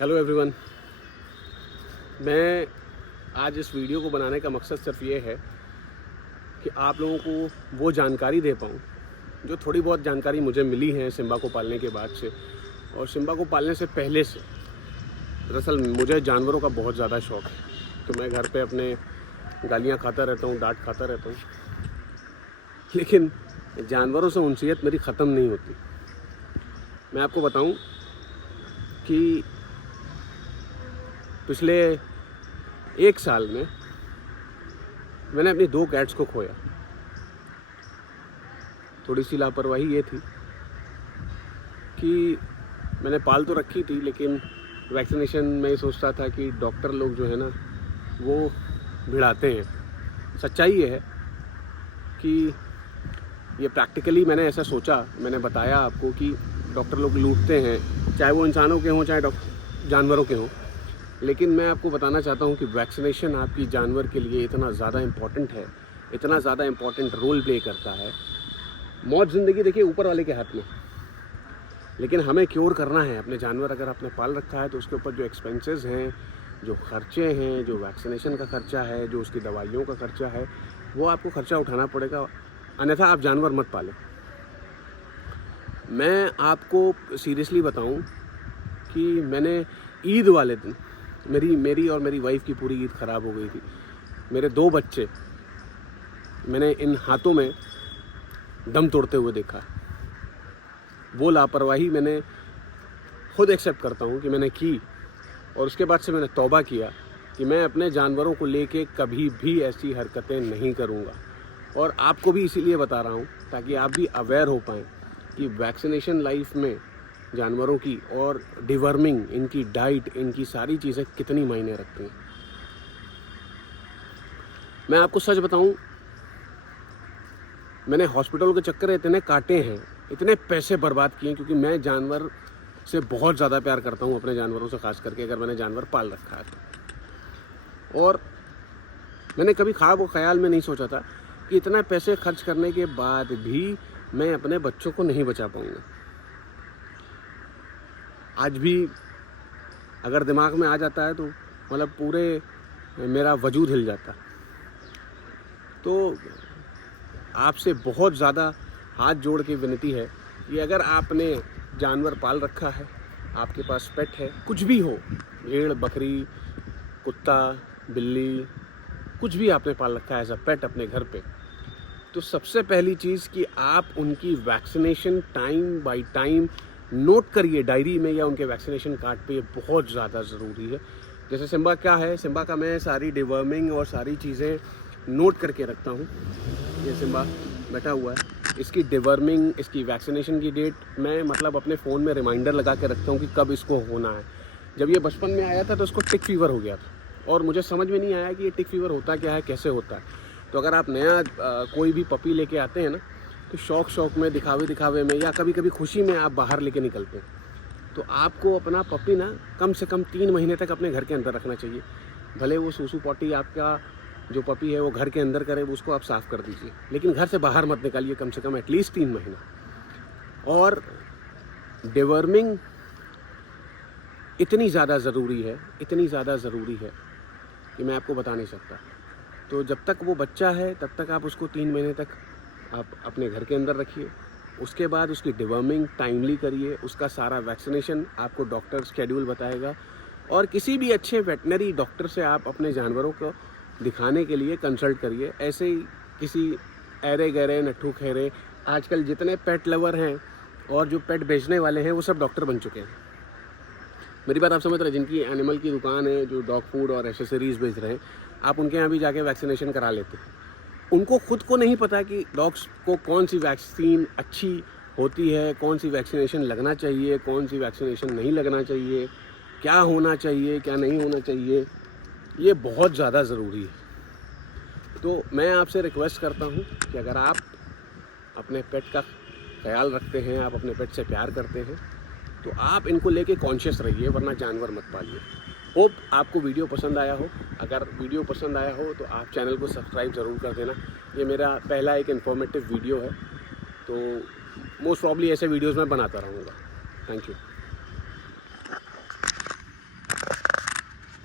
Hello everyone. मैं आज इस वीडियो को बनाने का मकसद सिर्फ ये है कि आप लोगों को वो जानकारी दे पाऊँ जो थोड़ी बहुत जानकारी मुझे मिली है सिम्बा को पालने के बाद से, और सिम्बा को पालने से पहले से। दरअसल मुझे जानवरों का बहुत ज़्यादा शौक़ है, तो मैं घर पे अपने गालियाँ खाता रहता हूँ, डांट खाता रहता हूँ, लेकिन जानवरों से उनसियत मेरी ख़त्म नहीं होती। मैं आपको बताऊँ कि पिछले 1 साल में मैंने अपनी 2 कैट्स को खोया। थोड़ी सी लापरवाही ये थी कि मैंने पाल तो रखी थी, लेकिन वैक्सीनेशन में सोचता था कि डॉक्टर लोग जो है ना वो भिड़ाते हैं। सच्चाई ये है कि ये प्रैक्टिकली मैंने ऐसा सोचा, मैंने बताया आपको कि डॉक्टर लोग लूटते हैं, चाहे वो इंसानों के हों चाहे जानवरों के हों। लेकिन मैं आपको बताना चाहता हूँ कि वैक्सीनेशन आपकी जानवर के लिए इतना ज़्यादा इम्पॉर्टेंट है, इतना ज़्यादा इम्पॉर्टेंट रोल प्ले करता है। मौत ज़िंदगी देखिए ऊपर वाले के हाथ में, लेकिन हमें क्योर करना है अपने जानवर। अगर आपने पाल रखा है तो उसके ऊपर जो एक्सपेंसेस हैं, जो खर्चे हैं, जो वैक्सीनेशन का खर्चा है, जो उसकी दवाइयों का खर्चा है, वो आपको खर्चा उठाना पड़ेगा, अन्यथा आप जानवर मत पालें। मैं आपको सीरियसली बताऊं कि मैंने ईद वाले दिन मेरी और मेरी वाइफ की पूरी ईद ख़राब हो गई थी। मेरे 2 बच्चे मैंने इन हाथों में दम तोड़ते हुए देखा। वो लापरवाही मैंने खुद एक्सेप्ट करता हूँ कि मैंने की, और उसके बाद से मैंने तौबा किया कि मैं अपने जानवरों को लेके कभी भी ऐसी हरकतें नहीं करूँगा। और आपको भी इसीलिए बता रहा हूँ ताकि आप भी अवेयर हो पाएँ कि वैक्सीनेशन लाइफ में जानवरों की और डिवर्मिंग, इनकी डाइट, इनकी सारी चीज़ें कितनी मायने रखती हैं। मैं आपको सच बताऊं, मैंने हॉस्पिटल के चक्कर इतने काटे हैं, इतने पैसे बर्बाद किए, क्योंकि मैं जानवर से बहुत ज़्यादा प्यार करता हूं, अपने जानवरों से खास करके अगर मैंने जानवर पाल रखा है तो। और मैंने कभी ख्वाब और ख्याल में नहीं सोचा था कि इतना पैसे खर्च करने के बाद भी मैं अपने बच्चों को नहीं बचा पाऊँगा। आज भी अगर दिमाग में आ जाता है तो मतलब पूरे मेरा वजूद हिल जाता। तो आपसे बहुत ज़्यादा हाथ जोड़ के विनती है कि अगर आपने जानवर पाल रखा है, आपके पास पेट है, कुछ भी हो, भेड़, बकरी, कुत्ता, बिल्ली, कुछ भी आपने पाल रखा है एज अ पेट अपने घर पे, तो सबसे पहली चीज़ कि आप उनकी vaccination time by time note करिए डायरी में या उनके वैक्सीनेशन कार्ड पे। ये बहुत ज़्यादा ज़रूरी है। जैसे सिम्बा क्या है, सिम्बा का मैं सारी डिवर्मिंग और सारी चीज़ें नोट करके रखता हूँ। ये सिम्बा बैठा हुआ है, इसकी डिवर्मिंग, इसकी वैक्सीनेशन की डेट मैं मतलब अपने फ़ोन में रिमाइंडर लगा के रखता हूँ कि कब इसको होना है। जब ये बचपन में आया था तो इसको टिक फीवर हो गया था, और मुझे समझ में नहीं आया कि ये टिक फीवर होता क्या है, कैसे होता है। तो अगर आप नया कोई भी पपी लेके आते हैं ना, तो शौक में, दिखावे में, या कभी कभी खुशी में आप बाहर लेके निकलते हैं, तो आपको अपना पपी ना कम से कम 3 महीने तक अपने घर के अंदर रखना चाहिए। भले वो सूसू पॉटी आपका जो पपी है वो घर के अंदर करे, उसको आप साफ़ कर दीजिए, लेकिन घर से बाहर मत निकालिए कम से कम एटलीस्ट 3 महीना। और डिवर्मिंग इतनी ज़्यादा ज़रूरी है, इतनी ज़्यादा ज़रूरी है कि मैं आपको बता नहीं सकता। तो जब तक वो बच्चा है तब तक आप उसको 3 महीने तक आप अपने घर के अंदर रखिए। उसके बाद उसकी डिवर्मिंग टाइमली करिए, उसका सारा वैक्सीनेशन आपको डॉक्टर शेड्यूल बताएगा, और किसी भी अच्छे वेटनरी डॉक्टर से आप अपने जानवरों को दिखाने के लिए कंसल्ट करिए। ऐसे ही किसी ऐरे गहरे नट्ठू खैरे आजकल जितने पेट लवर हैं और जो पेट बेचने वाले हैं वो सब डॉक्टर बन चुके हैं। मेरी बात आप समझ रहे हैं? जिनकी एनिमल की दुकान है, जो डॉग फूड और एसेसरीज़ बेच रहे हैं, आप उनके यहाँ भी जाके वैक्सीनेशन करा लेते हैं। उनको खुद को नहीं पता कि डॉग्स को कौन सी वैक्सीन अच्छी होती है, कौन सी वैक्सीनेशन लगना चाहिए, कौन सी वैक्सीनेशन नहीं लगना चाहिए, क्या होना चाहिए, क्या नहीं होना चाहिए। ये बहुत ज़्यादा ज़रूरी है। तो मैं आपसे रिक्वेस्ट करता हूँ कि अगर आप अपने पेट का ख्याल रखते हैं, आप अपने पेट से प्यार करते हैं, तो आप इनको लेके कॉन्शियस रहिए, वरना जानवर मत पालिए। होप आपको वीडियो पसंद आया हो। अगर वीडियो पसंद आया हो तो आप चैनल को सब्सक्राइब ज़रूर कर देना। ये मेरा पहला एक इन्फॉर्मेटिव वीडियो है, तो मोस्ट प्रॉब्ली ऐसे वीडियोज़ मैं बनाता रहूँगा। Thank you.